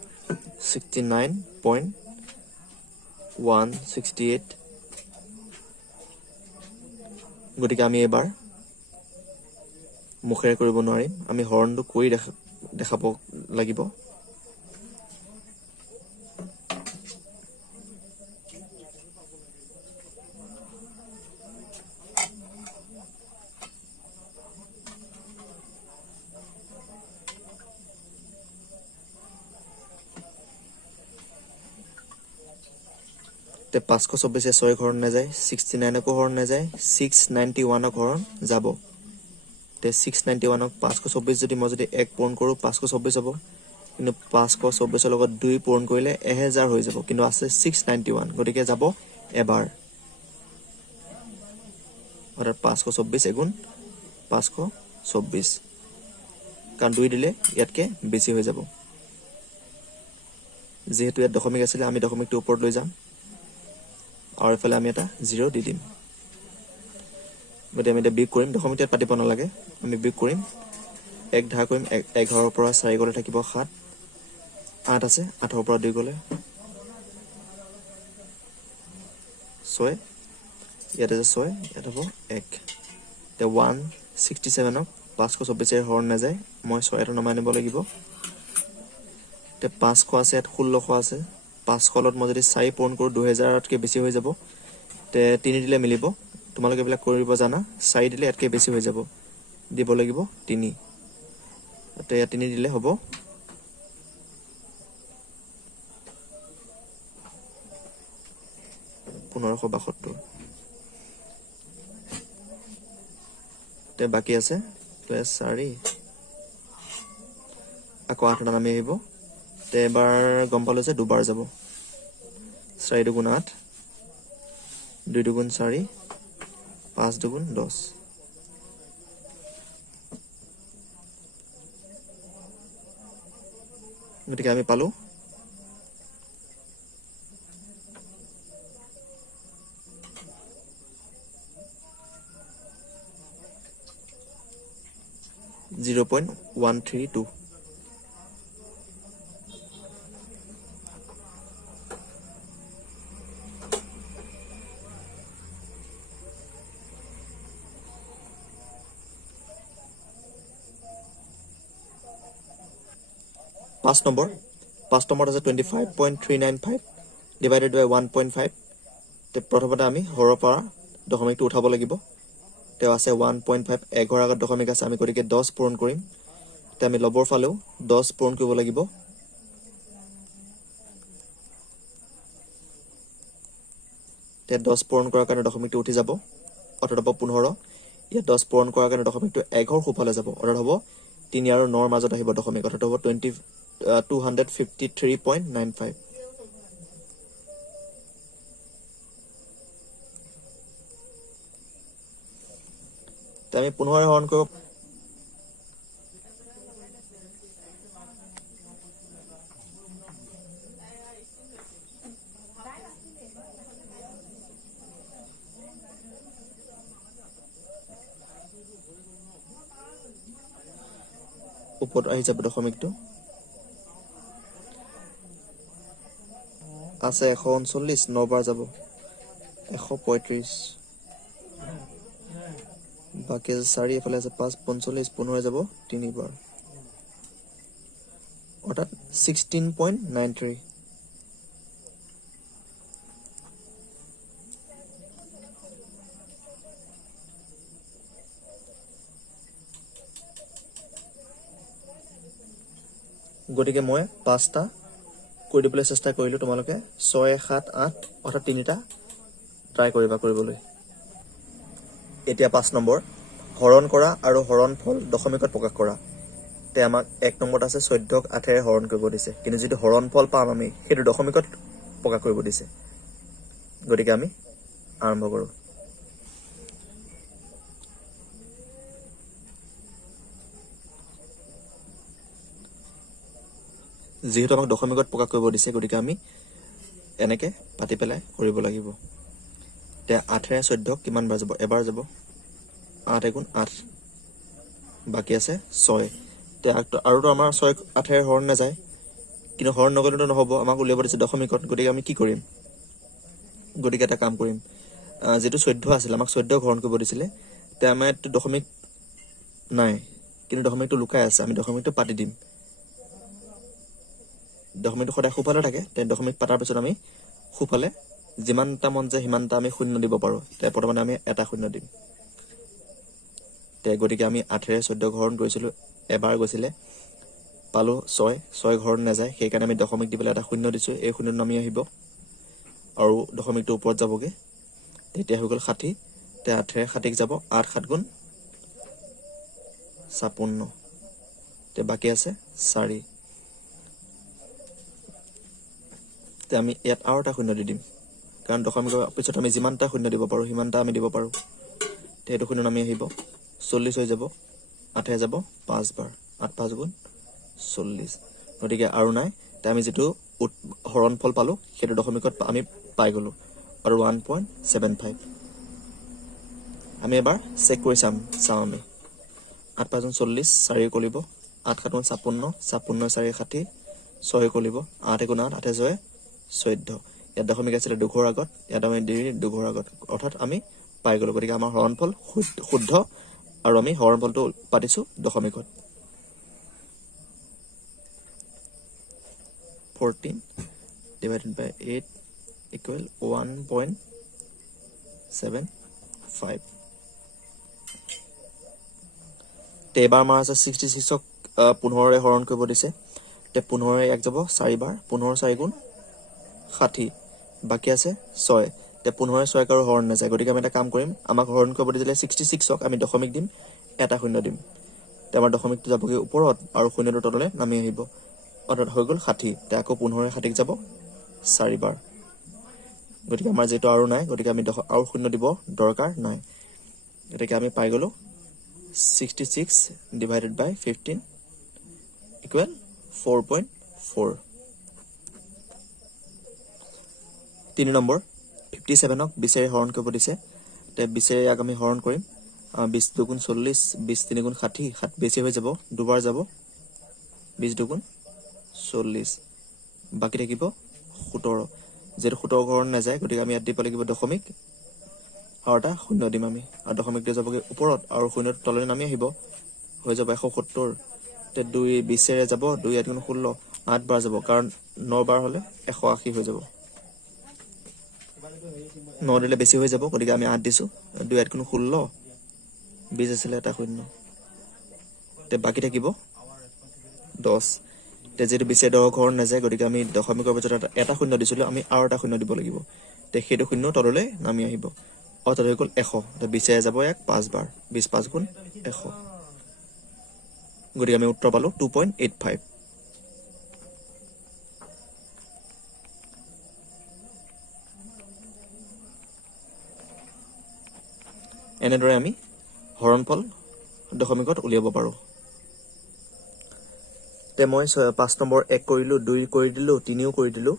69.168। গতিকে আমি এবাৰ মুখেৰে কৰিব নোৱাৰিম, আমি হৰণটো কৰি দেখাব লাগিব। তে 524 6 হৰণ নাযায়, 69কো হৰণ নাযায়, 691ক হৰণ যাব। তে 691ক 524 যদি মই 1 পূৰণ কৰোঁ 524 হ'ব, কিন্তু 524ৰ লগত 2 পূৰণ কৰিলে 1000 হৈ যাব, কিন্তু আছে 691, গতিকে যাব এবাৰ, অৰ্থাৎ 524 এগুণ 524, কাৰণ 2 দিলে ইয়াতকৈ বেছি হৈ যাব। যিহেতু ইয়াত দশমিক আছিলে আমি দশমিকটো ওপৰত লৈ যাম, আৰু এইফালে আমি এটা 0 দি দিম। গতিকে আমি এতিয়া বিয়োগ কৰিম, দশমিক ইয়াত পাতিব নালাগে, আমি বিয়োগ কৰিম। 1 ধাৰ কৰিম, 11ৰ পৰা 4 গ'লে থাকিব 7, 8 আছে 8ৰ পৰা 2 গ'লে 6, ইয়াত আছে 6, ইয়াত হ'ব 1। এতিয়া 167ক 524 হৰণ নাযায়, মই 6 এটা নমাই নিব লাগিব। এতিয়া 500 আছে, ইয়াত 1600 আছে, 500 লগত মই যদি 4 পূৰণ কৰোঁ 2000তকৈ বেছি হৈ যাব। তে 3 দিলে মিলিব, তোমালোকে এইবিলাক কৰিব জানা। 4 দিলে ইয়াতকৈ বেছি হৈ যাব, দিব লাগিব 3। তে ইয়াত 3 দিলে হ'ব 1572। তে বাকী আছে +4, আকৌ 8 নামি আহিব। তে এবাৰ গম পালোঁ যে দুবাৰ যাব, 4 দুগুণ 8, 2 দুগুণ 4, 5 দুগুণ 10। গতিকে আমি পালোঁ 0.132। 5 নম্বৰত আছে 25.395 ডিভাইডেড বাই 1.5 তে প্ৰথমতে আমি হৰৰ পৰা দশমিকটো উঠাব লাগিব তে আছে 1.5 এঘৰ আগত দশমিক আছে আমি গতিকে 10 পূৰণ কৰিম তে আমি লবৰ ফালেও 10 পূৰণ কৰিব লাগিব তে 10 পূৰণ কৰাৰ কাৰণে দশমিকটো উঠি যাব অৰ্থাৎ হ'ব 15 ইয়া 10 পূৰণ কৰাৰ কাৰণে দশমিকটো এঘৰ সোঁফালে যাব অৰ্থাৎ হ'ব 3 আৰু 9 ৰ মাজত আহিব দশমিক অৰ্থাৎ হ'ব 253.95 তে আমি 15 হৰণ কৰিব ওপৰত আহি যাব দশমিকটো আছে 139 9 বাৰ যাব 135 বাকি 4 এফালে আছে 5 45 15 যাব 3 বাৰ অৰ্থাৎ 16.93 গতিকে মই 5টা কৰি দিবলৈ চেষ্টা কৰিলো তোমালোকে 6 7 8 অৰ্থাৎ 3টা ট্ৰাই কৰিবা কৰিবলৈ এতিয়া 5 নম্বৰ হৰণ কৰা আৰু হৰণ ফল দশমিকত প্ৰকাশ কৰা তে আমাক 1 নম্বৰত আছে 14ক 8ৰে হৰণ কৰিব দিছে কিন্তু যেটো হৰণ ফল পাম আমি সেইটো দশমিকত প্ৰকাশ কৰিব দিছে গতিকে আমি আৰম্ভ কৰো যেহেতু আমাক দশমিকত প্ৰকাশ কৰিব দিছে গতিকে আমি এনেকে পাতি পেলাই কৰিব লাগিব তে 8ৰে 14ক কিমান বাৰ যাব এবাৰ যাব 8 গুণ 8 বাকি আছে 6 তে আৰু তো আমাৰ 6 8ৰে হৰণ নাযায় কিন্তু হৰণ নগলেতো নহব আমাক উলিয়াব দিছে দশমিকত গতিকে আমি কি কৰিম গতিকে এটা কাম কৰিম যেটো 14 আছিল আমাক 14ক হৰণ কৰিব দিছিলে তে আমাৰ দশমিক নাই কিন্তু দশমিকটো লুকাই আছে আমি দশমিকটো পাতি দিম দশমিকটো সদায় সোঁফালে থাকে তে দশমিক পাতাৰ পিছত আমি সোঁফালে যিমানটা মন যায় সিমানটা আমি শূন্য দিব পাৰো তে প্ৰথমে আমি এটা শূন্য দিম তে গতিকে আমি 8ৰে 14ক হৰণ কৰিছিলো এবাৰ গৈছিলে পালো 6 হৰণ নাযায় সেই কাৰণে আমি দশমিক দি পেলাই এটা শূন্য দিছো এই শূন্য নামি আহিব আৰু দশমিকটো ওপৰত যাবগে তেতিয়া হৈ গল 60 তে 8ৰে 60ক যাব 8 7 গুণ 56 তে বাকি আছে 4 তে আমি ইয়াত আৰু এটা শূন্য দি দিম কাৰণ দশমিকৰ পিছত আমি যিমানটা শূন্য দিব পাৰো সিমানটা আমি দিব পাৰো তে এইটো শূন্য নামি আহিব 40 হৈ যাব 8ৰে যাব 5 বাৰ 8 5 গুণ 40 গতিকে আৰু নাই তে আমি যেটো হৰণ ফল পালো সেইটো দশমিকত আমি পাই গলো আৰু 1.75 আমি এবাৰ চেক কৰি চাম আমি 8 5 40 4 কলিব 8 7 56 56 4 60 6 কলিব 8 গুণ 8 8 6 14 ইয়াত দশমিক আছিল দুঘৰ আগত ইয়াত আমি দুঘৰ আগত অৰ্থাৎ আমি পাই গলো গতিকে আমাৰ হৰণফল শুদ্ধ আৰু আমি হৰণফলটো পাতিছো দশমিকত 14 divided by 8 equal 1.75 তে এবাৰ আমাৰ আছে 66ক 15ৰে হৰণ কৰিব দিছে তে 15ৰে এক যাব 4 বাৰ 15 4 গুণ 60 বাকি আছে 6 তে 15ৰে 6 আৰু হৰণ নাযায় গতিকে আমি এটা কাম কৰিম আমাক হৰণ কৰিব দিলে 66ক আমি দশমিক দিম এটা শূন্য দিম তে আমাৰ দশমিকটো যাবগে ওপৰত আৰু শূন্যটো তললে নামি আহিব অৰ্থাৎ হৈ গল 60 তে আকৌ 15ৰে 60ক যাব 4 বাৰ গতিকে আমাৰ যেটো আৰু নাই গতিকে আমি আৰু শূন্য দিব দৰকাৰ নাই গতিকে আমি পাই গলো 66 divided by 15 equal 4.4 3 নম্বৰ 57ক 20ৰে হৰণ কৰিব দিছে তে 20ৰে ইয়াক আমি হৰণ কৰিম 20 দুগুণ 40 20 3 গুণ 60 7 বেছি হৈ যাব দুবাৰ যাব 20 দুগুণ 40 বাকি থাকিব 17 যেটো 17 হৰণ নাযায় গতিকে আমি ইয়াত দিব লাগিব দশমিক আৰু এটা শূন্য দিম আমি আৰু দশমিকটো যাবগে ওপৰত আৰু শূন্যটো তললৈ নামি আহিব হৈ যাব 170 তে 2 20ৰে যাব 2 8 গুণ 16 8 বাৰ যাব কাৰণ 9 বাৰ হ'লে 180 হৈ যাব 9 দিলে বেছি হৈ যাব গতিকে আমি 8 দিছো 2 8 16 20 আছিল এটা শূন্য তে বাকি থাকিব 10 তে যেটো বিছে দহ ঘৰ নাযায় গতিকে আমি দশমিকৰ পিছত এটা শূন্য দিছিলো আমি আৰু এটা শূন্য দিব লাগিব তে সেইটো শূন্য তললৈ নামি আহিব অৰ্থাৎ হৈ গ'ল 100 তে বিছে যাব এক 5 বাৰ 20 5 গুণ 100 গতিকে আমি উত্তৰ পালো 2.85 এনেদৰে আমি হৰণফল দশমিকত উলিয়াব পাৰো তে মই 5 নম্বৰ 1 কৰিলো 2 কৰি দিলো 3 কৰি দিলো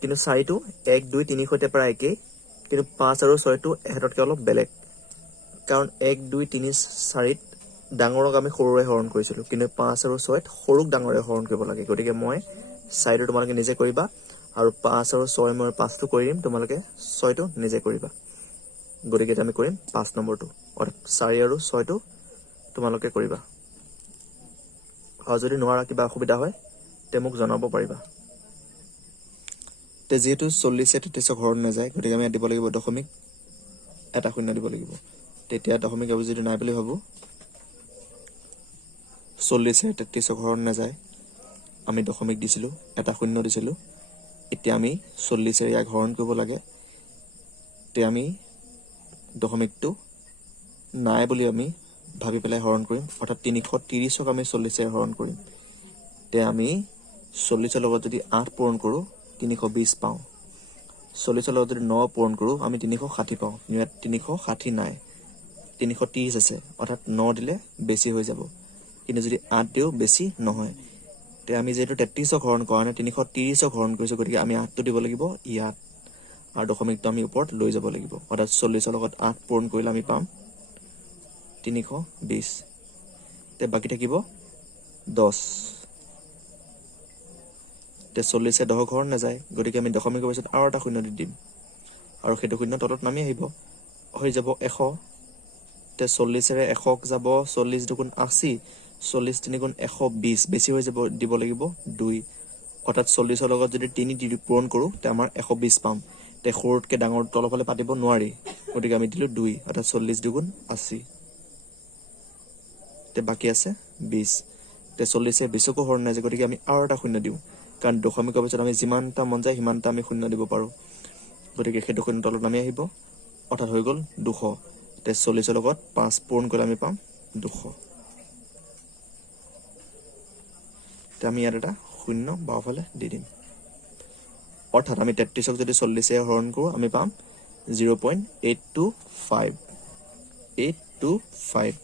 কিন্তু 4 টো 1 2 3 সৈতে প্ৰায় একেই কিন্তু 5 আৰু 6 টো এহেততকৈ অলপ বেলেগ কাৰণ 1 2 3 4 ডাঙৰক আমি সৰুৰে হৰণ কৰিছিলো কিন্তু 5 আৰু 6 ত সৰুক ডাঙৰে হৰণ কৰিব লাগে গতিকে মই 4 টো তোমালোকে নিজে কৰিবা আৰু 5 আৰু 6 মই 5 টো কৰি দিম তোমালোকে 6 টো নিজে কৰিবা গতিকে আমি কৰিম 5 নম্বৰটো অৰ্থাৎ 4 আৰু 6 টো তোমালোকে কৰিবা আৰু যদি নোৱাৰা কিবা অসুবিধা হয় তে মোক জনাব পাৰিবা তে যেহেতু 40 33 হৰণ নাযায় গতিকে আমি দিব লাগিব দশমিক এটা শূন্য দিব লাগিব তেতিয়া দশমিক আৰু যদি নাই বুলি ভাবো 40 33 হৰণ নাযায় আমি দশমিক দিছিলো এটা শূন্য দিছিলো এতিয়া আমি 40 ইয়াক হৰণ কৰিব লাগে তে আমি দশমিকটো নাই বুলি আমি ভাবি পেলাই হৰণ কৰিম অৰ্থাৎ 330ক আমি 40 হৰণ কৰিম তে আমি 40ৰ লগত যদি 8 পূৰণ কৰো 320 পাওঁ 40ৰ লগত যদি 9 পূৰণ কৰো আমি 360 পাওঁ ইয়াত 360 নাই 330 আছে অৰ্থাৎ 9 দিলে বেছি হৈ যাব কিন্তু যদি 8 দিও বেছি নহয় তে আমি যেটো 33ক হৰণ কৰা নাই 330ক হৰণ কৰিছো গতিকে আমি 8 টো দিব লাগিব ইয়াত আৰু দশমিকটো আমি ওপৰত লৈ যাব লাগিব অৰ্থাৎ 40ৰ লগত 8 পূৰণ কৰিলে আমি পাম 320 তে বাকি থাকিব 10 তে 40 10 ঘৰ নাযায় গতিকে আমি দশমিকৰ পিছত আৰু এটা শূন্য দি দিম আৰু সেইটো শূন্য তলত নামি আহিব হৈ যাব 100 তে 40 ৰে 100ক যাব 40 দুগুণ 80 40 3 গুণ 120 বেছি হৈ যাব দিব লাগিব 2 অৰ্থাৎ 40ৰ লগত যদি 3 দি পূৰণ কৰো তে আমাৰ 120 পাম তে সৰুতকে ডাঙৰ তলফালে পাতিব নোৱাৰি গতিকে আমি দিলো 2 অৰ্থাৎ 40 দুগুণ 80 তে বাকি আছে 20 তে 40 এ 20কো হৰণ নাই গতিকে আমি আৰু এটা শূন্য দিও কাৰণ দশমিকৰ পিছত আমি যিমানটা মন যায় সিমানটা আমি শূন্য দিব পাৰো গতিকে সেইটো শূন্য তলত নামি আহিব অৰ্থাৎ হৈ গ'ল 200 তে 40ৰ লগত 5 পূৰণ কৰিলে আমি পাম 200 তে আমি ইয়াত এটা শূন্য বাওফালে দি দিম অৰ্থাৎ আমি 33ক যদি 40 এ হৰণ কৰো আমি পাম 0.825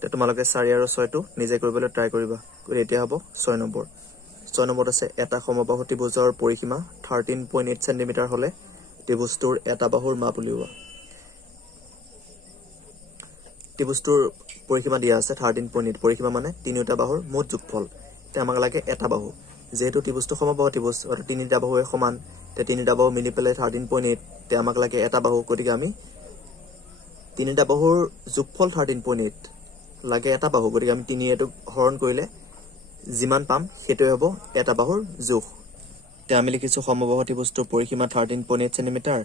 তে তোমালোকে 4 আৰু 6 টো নিজে কৰিবলৈ ট্ৰাই কৰিবা এতিয়া হ'ব 6 নম্বৰ 6 নম্বৰত আছে এটা সমবাহু ত্ৰিভুজৰ পৰিসীমা 13.8 সেন্টিমিটাৰ হলে ত্ৰিভুজটোৰ এটা বাহুৰ মাপ উলিওৱা ত্ৰিভুজটোৰ পৰিসীমা দিয়া আছে 13.8 পৰিসীমা মানে তিনিটা বাহুৰ মুঠ যোগফল তে আমাক লাগে এটা বাহু যেহেতু ত্ৰিভুজটো সমবাহু ত্ৰিভুজ অৰ্থাৎ তিনিটা বাহুৱে সমান তে তিনিটা বাহু মিলি পেলাই 13.8 তে আমাক লাগে এটা বাহু গতিকে আমি তিনিটা বাহুৰ যোগফল 13.8 লাগে এটা বাহু গতিকে আমি 3 এটো হৰণ কৰিলে যিমান পাম সেইটো হ'ব এটা বাহুৰ যোগ তে আমি লিখিছো সমবাহু ত্ৰিভুজটোৰ পৰিসীমা 13.8 সেন্টিমিটাৰ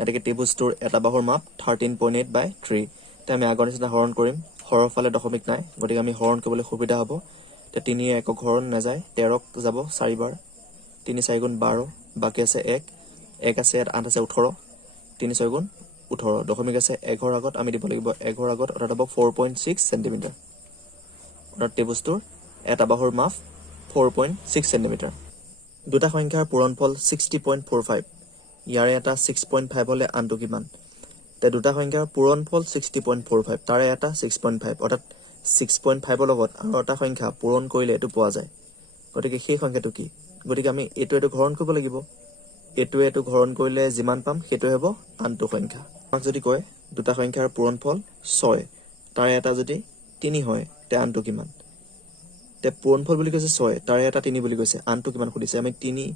এটাকে ত্ৰিভুজটোৰ এটা বাহুৰ মাপ 13.8/3 তে আমি আগৰ নিচিনা হৰণ কৰিম হৰৰ ফালে দশমিক নাই গতিকে আমি হৰণ কৰিবলৈ সুবিধা হ'ব তে 3 এ একক হৰণ নাযায় 13ক যাব 4 বাৰ 3 4 গুণ 12 বাকি আছে 1 আছে 8 আছে 18 3 6 গুণ 18 দশমিক আছে 1 আগত আমি দিব লাগিব 1 আগত অৰ্থাৎ হ'ব 4.6 সেন্টিমিটাৰ অৰ্থাৎ ত্ৰিভুজটোৰ এটা বাহুৰ মাপ 4.6 সেন্টিমিটাৰ দুটা সংখ্যাৰ পূৰণফল 60.45 ইয়াৰে এটা 6.5 হলে আনটো কিমান তে দুটা সংখ্যাৰ পূৰণফল 60.45 তাৰে এটা 6.5 অৰ্থাৎ 6.5 ৰ লগত আৰু এটা সংখ্যা পূৰণ কৰিলে এটো পোৱা যায় গতিকে সেই সংখ্যাটো কি গতিকে আমি এটো ঘৰণ কৰিব লাগিব এটো ঘৰণ কৰিলে যিমান পাম সেইটো হ'ব আনটো সংখ্যা আমাক যদি কয় দুটা সংখ্যাৰ পূৰণফল 6 তাৰে এটা যদি 3 হয় তে আনটো কিমান তে পূৰণফল বুলি কৈছে 6 তাৰে এটা 3 বুলি কৈছে আনটো কিমান খুদিছে আমি 3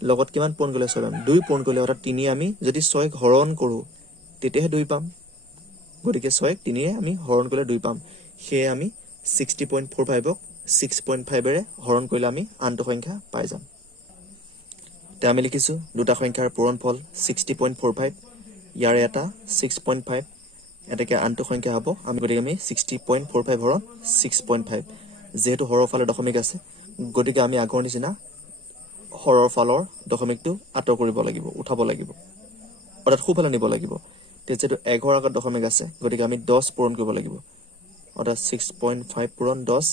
লগত কিমান পূৰণ কৰিলে 6 পাম 2 পূৰণ কৰিলে অৰ্থাৎ 3 আমি যদি 6 হৰণ কৰো তেতিয়াহে 2 পাম গতিকে 6 3 এ আমি হৰণ কৰিলে 2 পাম সেয়ে আমি 60.45ক 6.5 হৰণ কৰিলে আমি আনটো সংখ্যা পাই যাম তে আমি লিখিছো দুটা সংখ্যাৰ পূৰণফল 60.45 ইয়াৰে এটা 6.5 এটাকে আনটো সংখ্যা হ'ব আমি গতিকে আমি 60.45 হৰণ 6.5 যেহেতু হৰৰ ফালে দশমিক আছে গতিকে আমি আগৰ নিচিনা হৰৰ ফালৰ দশমিকটো আঁতৰ কৰিব লাগিব উঠাব লাগিব অৰ্থাৎ খুফালে নিব লাগিব যেহেতু 11 আগত দশমিক আছে গতিকে আমি 10 পূৰণ কৰিব লাগিব অৰ্থাৎ 6.5 পূৰণ 10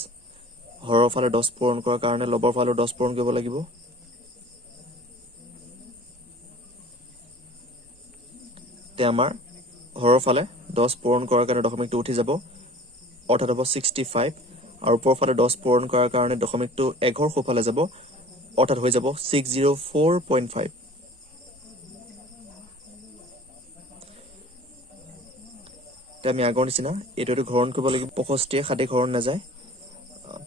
হৰৰ ফালে 10 পূৰণ কৰাৰ কাৰণে লবৰ ফালে 10 পূৰণ কৰিব লাগিব তে আমাৰ হৰৰ ফালে 10 পূৰণ কৰাৰ কাৰণে দশমিকটো উঠি যাব অৰ্থাৎ হ'ব 65 আৰু ওপৰৰ ফালে 10 পূৰণ কৰাৰ কাৰণে দশমিকটো 11 খুফালে যাব অৰ্থাৎ হৈ যাব 604.5 তে আমি আগৰ নিচিনা এইটো ঘৰণ কৰিব লাগিব 65 সাতে ঘৰণ নাযায়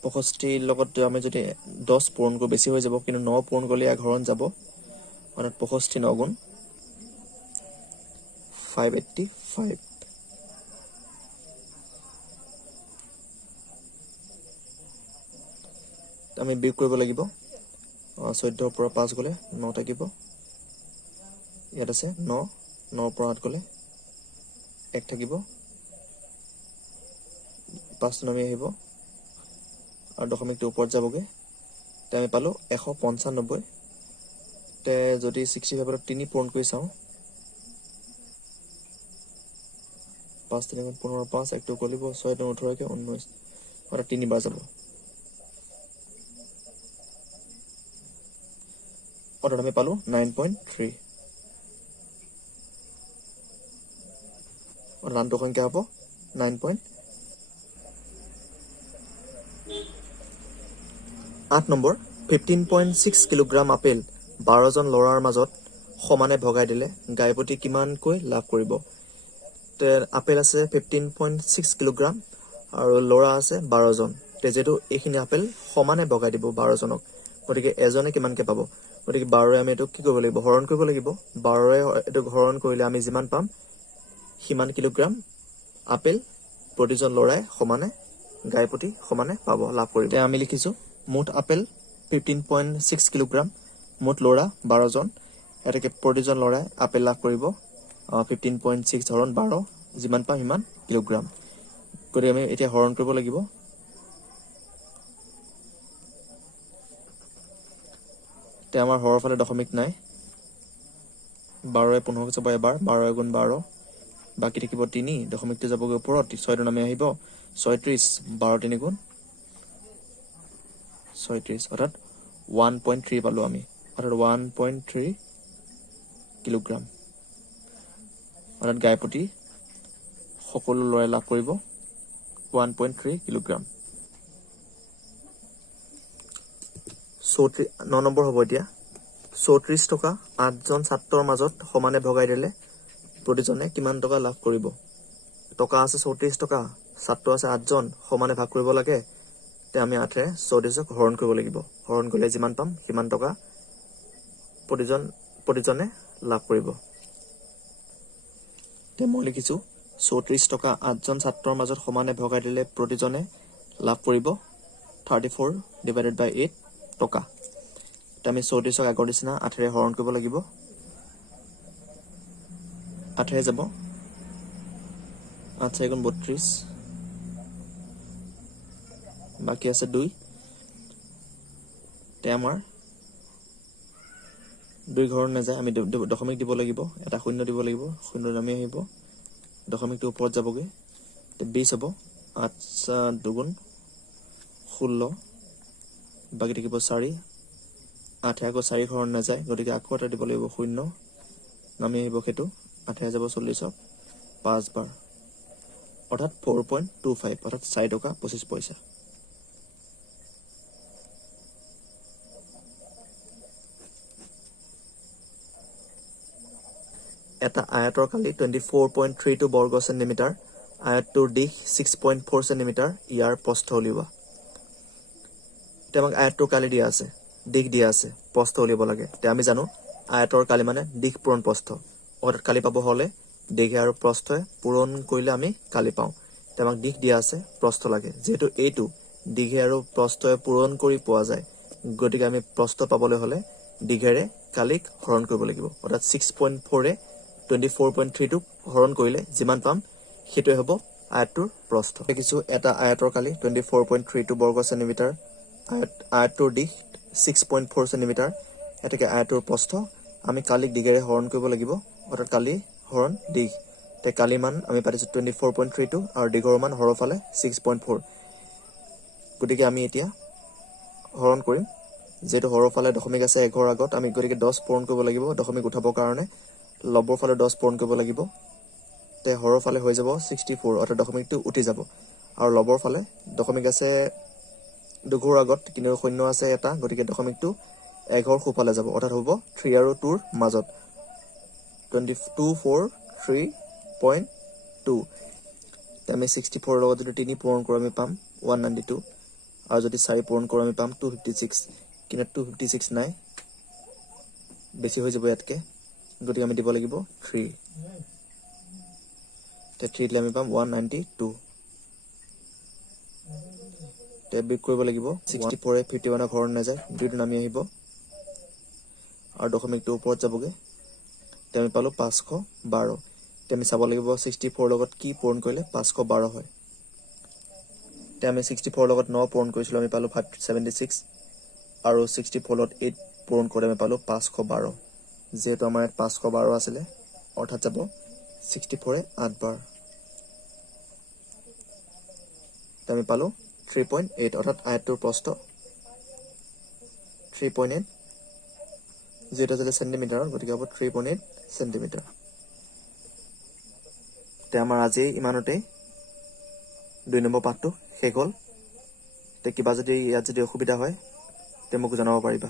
65 লগত আমি যদি 10 পূৰণ কৰি বেছি হৈ যাব কিন্তু 9 পূৰণ কৰিলে ইয়াৰ ঘৰণ যাব মানে 65 9 গুণ 585 আমি বিয়োগ কৰিব লাগিব 14 ৰ পৰা 5 গলে 9 থাকিব ইয়াত আছে 9 9 ৰ পৰা 8 গলে 1 থাকিব 5 নামি আহিব আৰু দশমিকটো ওপৰত যাবগে তে আমি পালো 195 তে যদি 65 ৰ 3 পূৰণ কৰি চাও 5 3 গুণ 15 5 1 2 গলিব 6 2 18 কে 19 অৰ্থাৎ 3 বাৰ যাব অৰ্থাৎ আমি পালো 9.3 অৰ্থাৎ আনটো সংখ্যা হ'ব 9. 8 নম্বৰ 15.6 কিলোগ্ৰাম আপেল 12 জন ল'ৰাৰ মাজত সমানে ভগাই দিলে গাইপতি কিমানকৈ লাভ কৰিব তে আপেল আছে 15.6 কিলোগ্ৰাম আৰু ল'ৰা আছে 12 জন তে যেটো এইখিনি আপেল সমানে ভগাই দিব 12 জনক গতিকে এজনে কিমানকে পাব গতিকে 12 আমি এটো কি কৰিব লাগিব হৰণ কৰিব লাগিব 12 এটো হৰণ কৰিলে আমি যিমান পাম সিমান কিলোগ্ৰাম আপেল প্ৰতিজন ল'ৰাই সমানে গাইপতি সমানে পাব লাভ কৰিব তে আমি লিখিছো মুঠ আপেল 15.6 কিলোগ্ৰাম মুঠ ল'ৰা 12 জন এটাকে প্ৰতিজন ল'ৰাই আপেল লাভ কৰিব 15.6 হৰণ 12 যিমান পাম সিমান কিলোগ্ৰাম গতিকে আমি এতিয়া হৰণ কৰিব লাগিব তে আমাৰ হৰৰ ফালে দশমিক নাই 12 15 যাব এবাৰ 12 গুণ 12 বাকি থাকিব 3 দশমিকটো যাবগৈ ওপৰত 6 নামি আহিব 36 12 3 গুণ 36 অৰ্থাৎ 1.3 পালো আমি অৰ্থাৎ 1.3 কিলোগ্ৰাম অৰ্থাৎ গাইপতি সকলো ল'ৰাই লাভ কৰিব 1.3 কিলোগ্ৰাম 9 নম্বৰ হ'ব এতিয়া 34 টকা 8 জন ছাত্ৰৰ মাজত সমানে ভগাই দিলে প্ৰতিজনে কিমান টকা লাভ কৰিব টকা আছে 34 টকা ছাত্ৰ আছে 8 জন সমানে ভাগ কৰিব লাগে তে আমি 8 ৰে 34ক হৰণ কৰিব লাগিব হৰণ কৰিলে যিমান পাম সিমান টকা প্ৰতিজনে লাভ কৰিব তে মই লিখিছো 34 টকা 8 জন ছাত্ৰৰ মাজত সমানে ভগাই দিলে প্ৰতিজনে লাভ কৰিব 34 divided by 8 টকা তে আমি 34ক আগৰ নিচিনা 8 ৰে হৰণ কৰিব লাগিব 8 ৰে যাব 8 4 গুণ 32 বাকি আছে 2 তে আমাৰ 2 ঘৰ নাযায় আমি দশমিক দিব লাগিব এটা শূন্য দিব লাগিব শূন্য নামি আহিব দশমিকটো ওপৰত যাবগে তে 20 হ'ব 8 2 16 বাকি থাকিব 4 8 আকৌ 4 ঘৰ নাযায় গতিকে আকৌ এটা দিব লাগিব শূন্য নামি আহিব হেতু 8 যাব 40ক 5 বাৰ অৰ্থাৎ 4.25 অৰ্থাৎ 4 টকা 25 পইচা এটা আয়তৰ কালি 24.32 বৰ্গ সেন্টিমিটাৰ আয়তটোৰ দিশ 6.4 সেন্টিমিটাৰ ইয়াৰ প্ৰস্থ উলিওৱা তে আমাক আয়তটোৰ কালি দিয়া আছে দিশ দিয়া আছে প্ৰস্থ উলিয়াব লাগে তে আমি জানো আয়তৰ কালি মানে দিশ পূৰণ প্ৰস্থ অৰ্থাৎ কালি পাব হলে দিশ আৰু প্ৰস্থই পূৰণ কৰিলে আমি কালি পাওঁ তে আমাক দিশ দিয়া আছে প্ৰস্থ লাগে যেহেতু এইটো দীঘে আৰু প্ৰস্থই পূৰণ কৰি পোৱা যায়। গতিকে আমি প্ৰস্থ পাবলৈ হ'লে দীঘেৰে কালিক হৰণ কৰিব লাগিব। অৰ্থাৎ 6.4 24.3টোক হৰণ কৰিলে যিমান পাম সেইটোৱে হ'ব আয়তটোৰ প্ৰস্থ। দেখিছোঁ এটা আয়তৰ কালি 24.32 বৰ্গ চেণ্টিমিটাৰ, আয়তটোৰ দিশ 6.4 চেণ্টিমিটাৰ, এতেকে আয়তটোৰ প্ৰস্থ আমি কালিক দীঘেৰে হৰণ কৰিব লাগিব। অৰ্থাৎ কালি হৰণ দিশ, তে কালি মান আমি পাতিছোঁ 24.32 আৰু দীঘৰ মান হৰফালে 6.4। গতিকে আমি এতিয়া হৰণ কৰিম। যিহেতু হৰফালে দশমিক আছে এঘৰ আগত, আমি গতিকে 10 পূৰণ কৰিব লাগিব দশমিক উঠাবৰ কাৰণে। লবৰ ফালে 10 পূৰণ কৰিব লাগিব, তে হৰৰ ফালে হৈ যাব 64, অৰ্থাৎ দশমিকটো উঠি যাব। আৰু লবৰ ফালে দশমিক আছে দুঘৰ আগত, কিন্তু শূন্য আছে এটা, গতিকে দশমিকটো এঘৰ সোঁফালে যাব, অৰ্থাৎ হ'ব 3 আৰু 2ৰ মাজত 243.2। আমি 64 লগত যদি 3 পূৰণ কৰোঁ আমি পাম 192, আৰু যদি 4 পূৰণ কৰোঁ আমি পাম 256, কিন্তু 256 নাই, বেছি হৈ যাব ইয়াতকে, গতিকে আমি দিব লাগিব 3। তে 3 দিলে আমি পাম 192। তে বিয়োগ কৰিব লাগিব। 64 51 ঘৰত নাযায়, 2টো নামি আহিব আৰু দশমিকটো ওপৰত যাবগৈ। তে আমি পালোঁ 512। তে আমি চাব লাগিব 64 লগত কি পূৰণ কৰিলে 512 হয়। তে আমি 64 লগত 9 পূৰণ কৰিছিলোঁ, আমি পালোঁ 76, আৰু 64 লগত 8 পূৰণ কৰি আমি পালোঁ 512। যিহেতু আমাৰ ইয়াত 512 আছিলে, অৰ্থাৎ যাব 64 8 বাৰ। তে আমি পালোঁ 3.8, অৰ্থাৎ আয়তটোৰ প্ৰস্থ 3.8, যিহেতু আছিলে চেণ্টিমিটাৰত, গতিকে হ'ব 3.8 চেণ্টিমিটাৰ। তে আমাৰ আজি ইমানতেই 2 নম্বৰ পাঠটো শেষ হ'ল। তে কিবা যদি ইয়াত যদি অসুবিধা হয় তে মোক জনাব পাৰিবা।